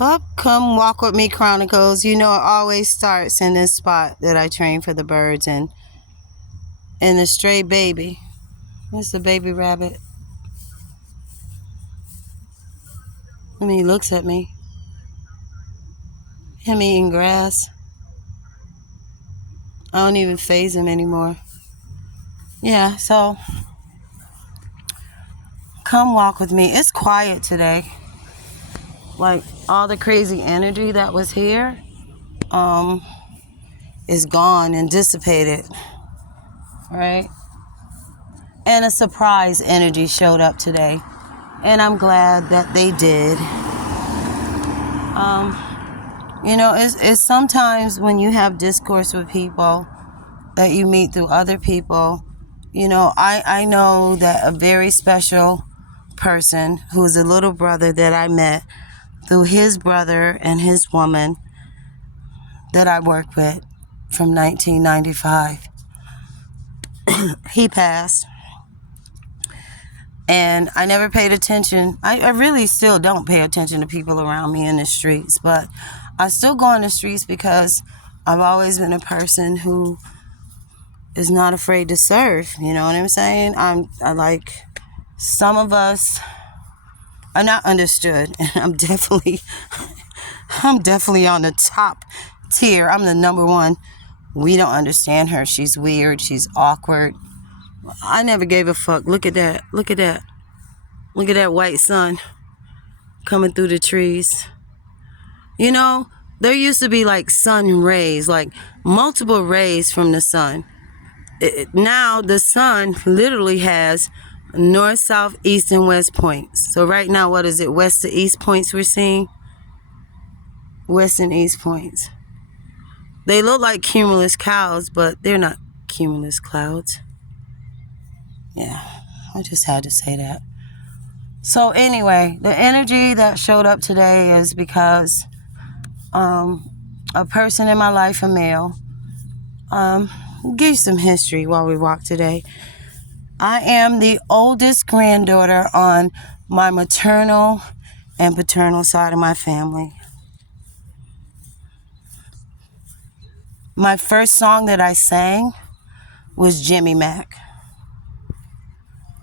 Up, come walk with me, Chronicles. You know it always starts in this spot that I train for the birds and the stray baby. That's the baby rabbit. I mean, he looks at me. Him eating grass. I don't even faze him anymore. Yeah, so come walk with me. It's quiet today. Like all the crazy energy that was here, is gone and dissipated. Right? And a surprise energy showed up today. And I'm glad that they did. It's sometimes when you have discourse with people that you meet through other people, I know that a very special person who's a little brother that I met through his brother and his woman that I worked with from 1995. He passed. And I never paid attention. I really still don't pay attention to people around me in the streets. But I still go on the streets because I've always been a person who is not afraid to serve. You know what I'm saying? I like, some of us are not understood. And I'm definitely on the top tier. I'm the number one. We don't understand her. She's weird. She's awkward. I never gave a fuck. Look at that. Look at that. Look at that white sun coming through the trees. There used to be like sun rays, like multiple rays from the sun. Now the sun literally has north, south, east, and west points. So right now, what is it? West to east points we're seeing? West and east points. They look like cumulus clouds, but they're not cumulus clouds. Yeah, I just had to say that. So anyway, the energy that showed up today is because a person in my life, a male, give you some history while we walk today. I am the oldest granddaughter on my maternal and paternal side of my family. My first song that I sang was Jimmy Mack.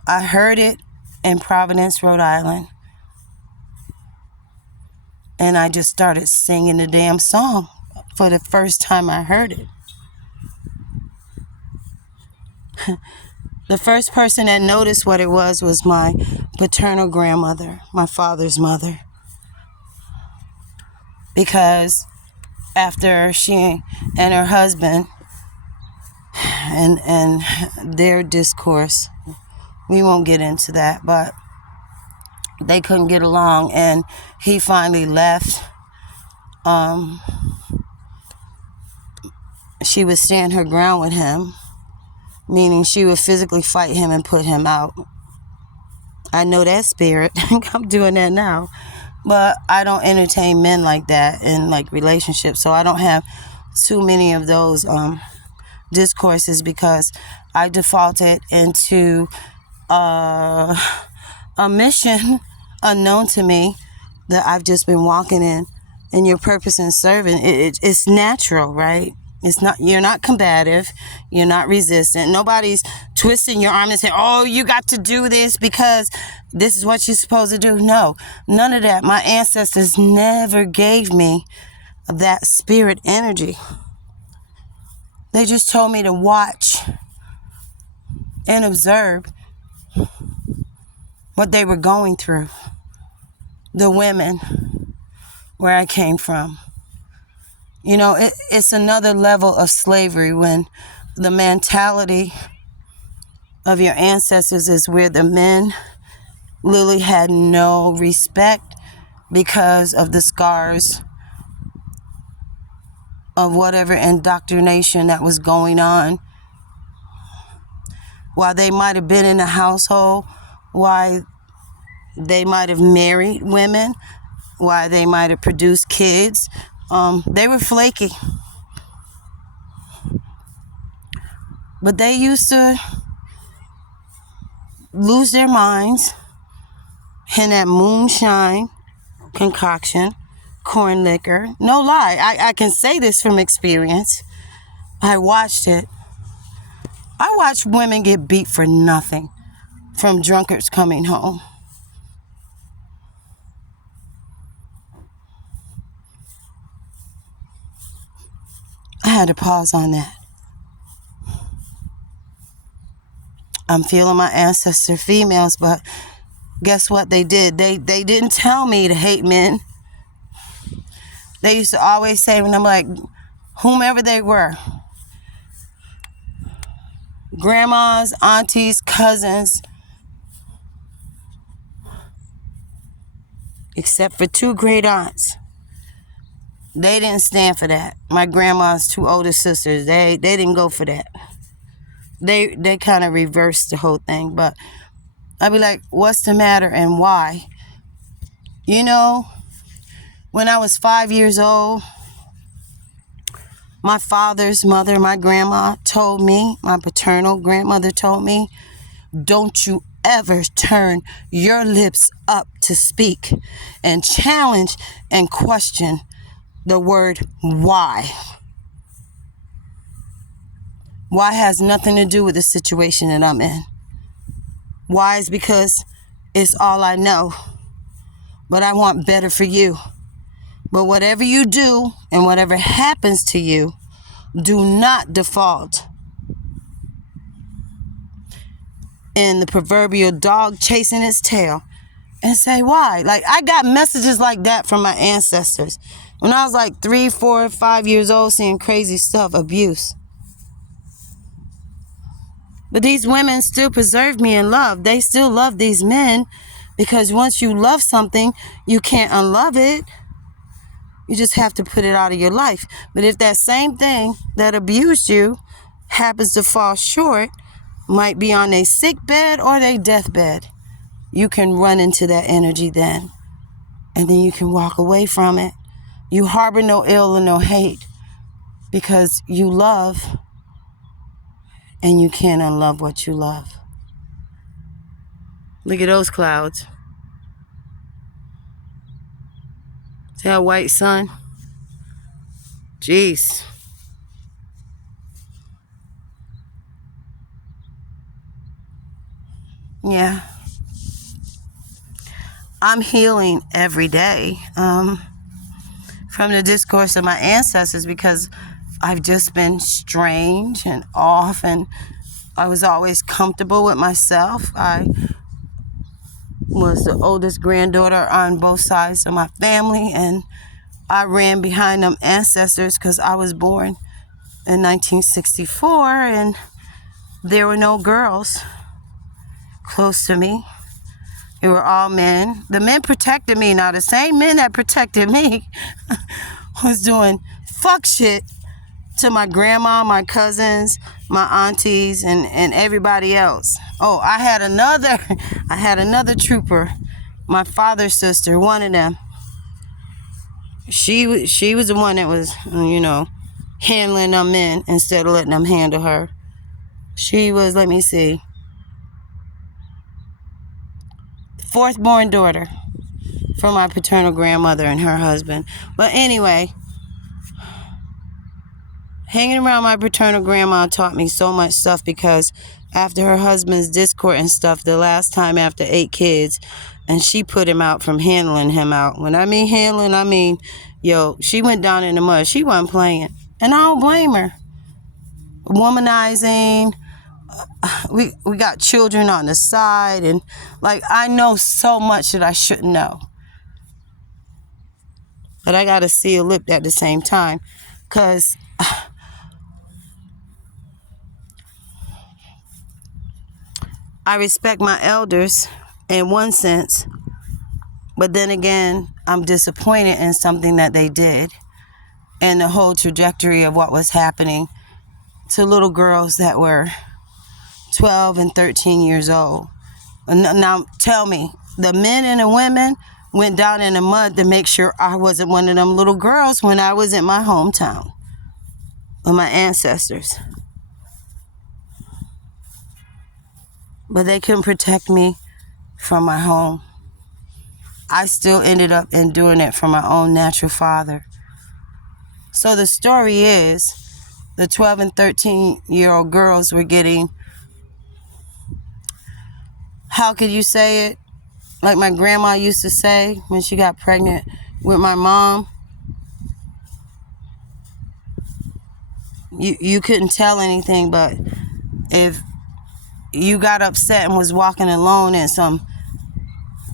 I heard it in Providence, Rhode Island. And I just started singing the damn song for the first time I heard it. The first person that noticed what it was my paternal grandmother, my father's mother. Because after she and her husband and their discourse, we won't get into that, but they couldn't get along and he finally left. She would stand her ground with him, meaning she would physically fight him and put him out. I know that spirit. I'm doing that now. But I don't entertain men like that in like relationships, so I don't have too many of those discourses because I defaulted into a mission unknown to me that I've just been walking in. And your purpose in serving, it's natural, right? It's not, you're not combative, you're not resistant. Nobody's twisting your arm and saying, oh, you got to do this because this is what you're supposed to do. No, none of that. My ancestors never gave me that spirit energy. They just told me to watch and observe what they were going through. The women, where I came from. It's another level of slavery when the mentality of your ancestors is where the men literally had no respect because of the scars of whatever indoctrination that was going on. While they might have been in a household, why they might have married women, why they might have produced kids, they were flaky. But they used to lose their minds in that moonshine concoction corn liquor. No lie. I can say this from experience. I watched it. I watched women get beat for nothing from drunkards coming home. I had to pause on that. I'm feeling my ancestor females, but guess what they did? They didn't tell me to hate men. They used to always say, when I'm like, whomever they were, grandmas, aunties, cousins, except for 2 great aunts, they didn't stand for that. My grandma's 2 older sisters, they didn't go for that. They kind of reversed the whole thing. But I'd be like, what's the matter and why? You know, when I was 5 years old, my father's mother, my grandma, told me, my paternal grandmother told me, don't you ever turn your lips up to speak and challenge and question the word why. Why has nothing to do with the situation that I'm in. Why is because it's all I know. But I want better for you. But whatever you do and whatever happens to you, do not default in the proverbial dog chasing its tail and say why. Like, I got messages like that from my ancestors when I was like 3, 4, 5 years old, seeing crazy stuff, abuse. But these women still preserve me in love. They still love these men, because once you love something, you can't unlove it. You just have to put it out of your life. But if that same thing that abused you happens to fall short, might be on a sick bed or their deathbed, you can run into that energy then. And then you can walk away from it. You harbor no ill or no hate, because you love, and you can't unlove what you love. Look at those clouds. See that white sun? Jeez. Yeah. I'm healing every day from the discourse of my ancestors, because I've just been strange and off, and I was always comfortable with myself. I was the oldest granddaughter on both sides of my family, and I ran behind them ancestors because I was born in 1964, and there were no girls close to me. They were all men. The men protected me. Now, the same men that protected me was doing fuck shit to my grandma, my cousins, my aunties, and everybody else. Oh, I had another trooper, my father's sister, one of them. She was the one that was, handling them men instead of letting them handle her. She was, let me see, 4th born daughter from my paternal grandmother and her husband. But anyway, hanging around my paternal grandma taught me so much stuff, because after her husband's discord and stuff, the last time after 8 kids, and she put him out from handling him out. When I mean handling, I mean, she went down in the mud. She wasn't playing. And I don't blame her. Womanizing. We got children on the side, and I know so much that I shouldn't know. But I got to seal lip at the same time, because I respect my elders in one sense, but then again, I'm disappointed in something that they did, and the whole trajectory of what was happening to little girls that were 12 and 13 years old. Now tell me, the men and the women went down in the mud to make sure I wasn't one of them little girls when I was in my hometown with my ancestors. But they couldn't protect me from my home. I still ended up enduring it from my own natural father. So the story is, the 12 and 13-year-old girls were getting, how could you say it? Like my grandma used to say when she got pregnant with my mom, you couldn't tell anything, but if you got upset and was walking alone and some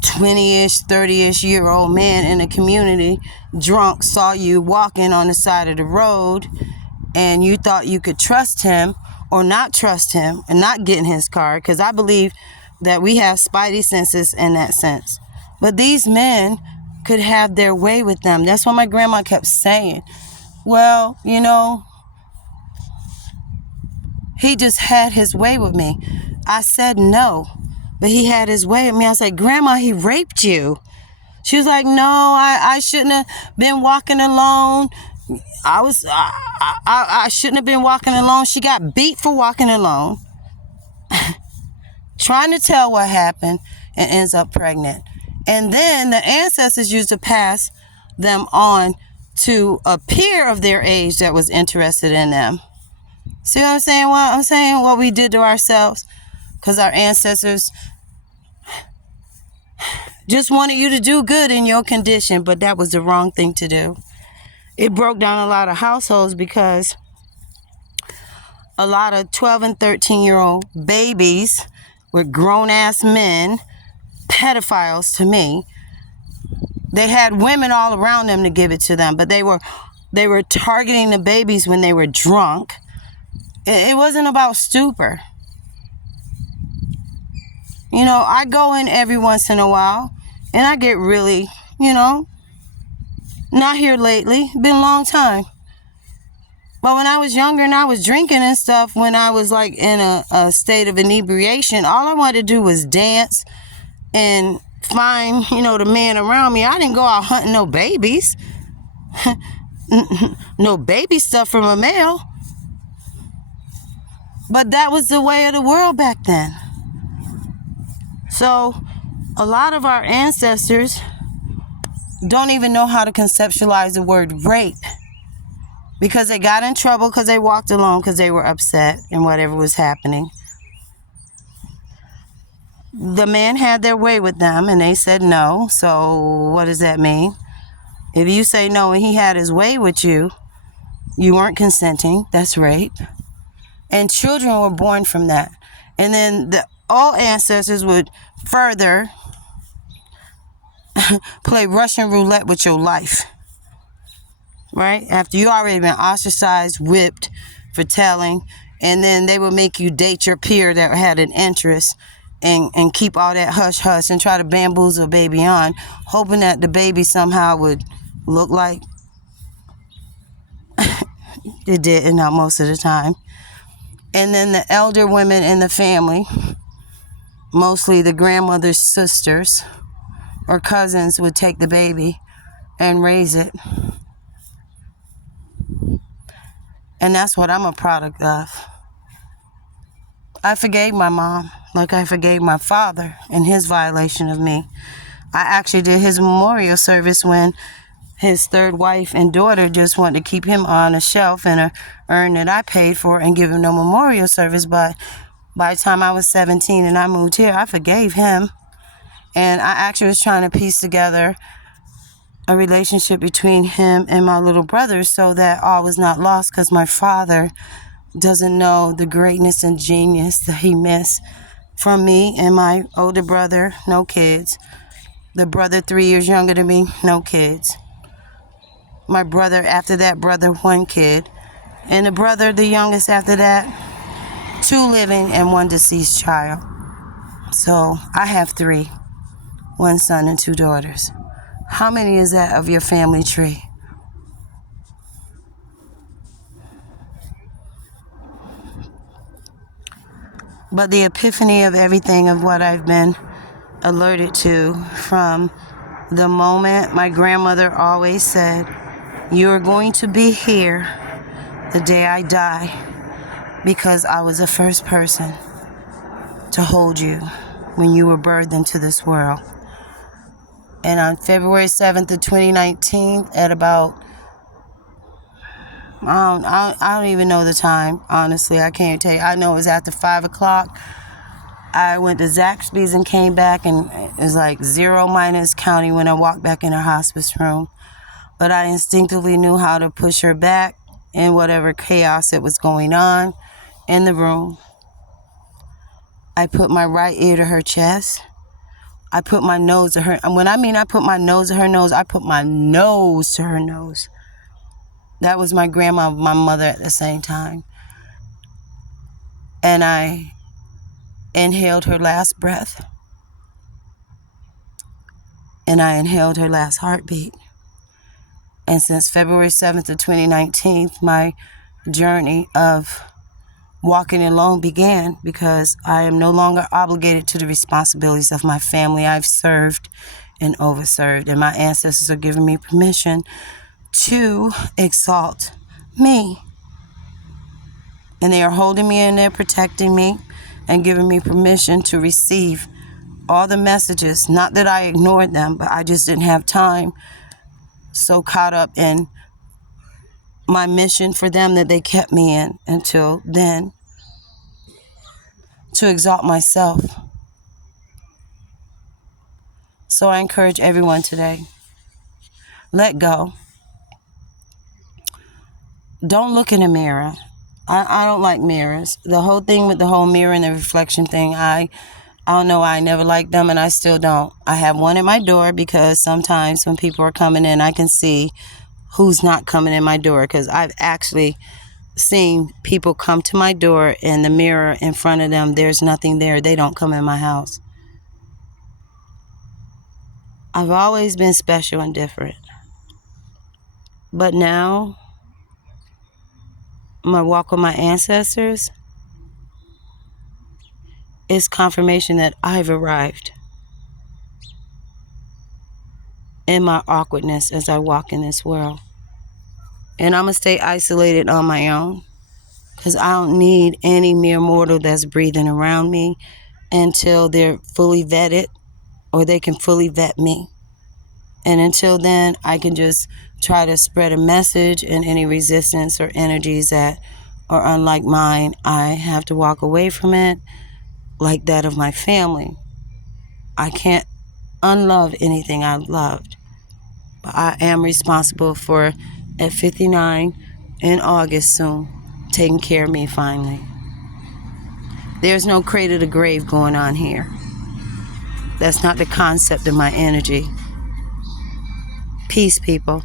20-ish, 30-ish year old man in the community, drunk, saw you walking on the side of the road, and you thought you could trust him or not trust him and not get in his car, because I believe that we have spidey senses in that sense. But these men could have their way with them. That's what my grandma kept saying. Well, you know, he just had his way with me. I said no, but he had his way with me. I was like, Grandma, he raped you. She was like, no, I shouldn't have been walking alone. I shouldn't have been walking alone. She got beat for walking alone. Trying to tell what happened, and ends up pregnant. And then the ancestors used to pass them on to a peer of their age that was interested in them. See what I'm saying? What I'm saying? What we did to ourselves, because our ancestors just wanted you to do good in your condition, but that was the wrong thing to do. It broke down a lot of households because a lot of 12 and 13-year-old babies were grown-ass men, pedophiles to me. They had women all around them to give it to them, but they were targeting the babies when they were drunk. It wasn't about stupor. You know, I go in every once in a while, and I get really, not here lately, been a long time. But when I was younger and I was drinking and stuff, when I was like in a state of inebriation, all I wanted to do was dance and find, the man around me. I didn't go out hunting no babies. No baby stuff from a male. But that was the way of the world back then. So a lot of our ancestors don't even know how to conceptualize the word rape, because they got in trouble because they walked alone because they were upset and whatever was happening. The man had their way with them and they said no. So what does that mean? If you say no and he had his way with you, you weren't consenting. That's rape. And children were born from that. And then all ancestors would further play Russian roulette with your life, right? After you already been ostracized, whipped for telling, and then they would make you date your peer that had an interest and keep all that hush-hush and try to bamboozle a baby on, hoping that the baby somehow would look like it didn't, not most of the time. And then the elder women in the family, mostly the grandmother's sisters or cousins, would take the baby and raise it. And that's what I'm a product of. I forgave my mom like I forgave my father in his violation of me. I actually did his memorial service when his third wife and daughter just wanted to keep him on a shelf in a urn that I paid for and give him no memorial service. But by the time I was 17 and I moved here, I forgave him. And I actually was trying to piece together a relationship between him and my little brother so that all was not lost, because my father doesn't know the greatness and genius that he missed from me and my older brother, no kids. The brother 3 years younger than me, no kids. My brother after that brother, 1 kid. And the brother, the youngest after that, 2 living and 1 deceased child. So I have 3, 1 son and 2 daughters. How many is that of your family tree? But the epiphany of everything of what I've been alerted to from the moment my grandmother always said, "You're going to be here the day I die," because I was the first person to hold you when you were birthed into this world. And on February 7th of 2019, at about, I don't even know the time, honestly. I can't tell you. I know it was after 5 o'clock. I went to Zaxby's and came back, and it was like 0 minus county when I walked back in her hospice room. But I instinctively knew how to push her back in whatever chaos that was going on in the room. I put my right ear to her chest. I put my nose to her. And when I mean I put my nose to her nose, I put my nose to her nose. That was my grandma, my mother at the same time. And I inhaled her last breath. And I inhaled her last heartbeat. And since February 7th of 2019, my journey of walking alone began, because I am no longer obligated to the responsibilities of my family. I've served and overserved, and my ancestors are giving me permission to exalt me. And they are holding me and they're protecting me and giving me permission to receive all the messages. Not that I ignored them, but I just didn't have time. So caught up in my mission for them that they kept me in until then, to exalt myself. So I encourage everyone today, let go. Don't look in a mirror. I don't like mirrors. The whole thing with the whole mirror and the reflection thing, I don't know why I never liked them, and I still don't. I have one at my door because sometimes when people are coming in, I can see who's not coming in my door, because I've actually seen people come to my door and the mirror in front of them, there's nothing there. They don't come in my house. I've always been special and different. But now, my walk with my ancestors is confirmation that I've arrived in my awkwardness as I walk in this world. And I'm going to stay isolated on my own, because I don't need any mere mortal that's breathing around me until they're fully vetted, or they can fully vet me. And until then, I can just try to spread a message, and any resistance or energies that are unlike mine, I have to walk away from it, like that of my family. I can't unlove anything I loved. But I am responsible for, at 59 in August soon, taking care of me finally. There's no cradle to grave going on here. That's not the concept of my energy. Peace, people.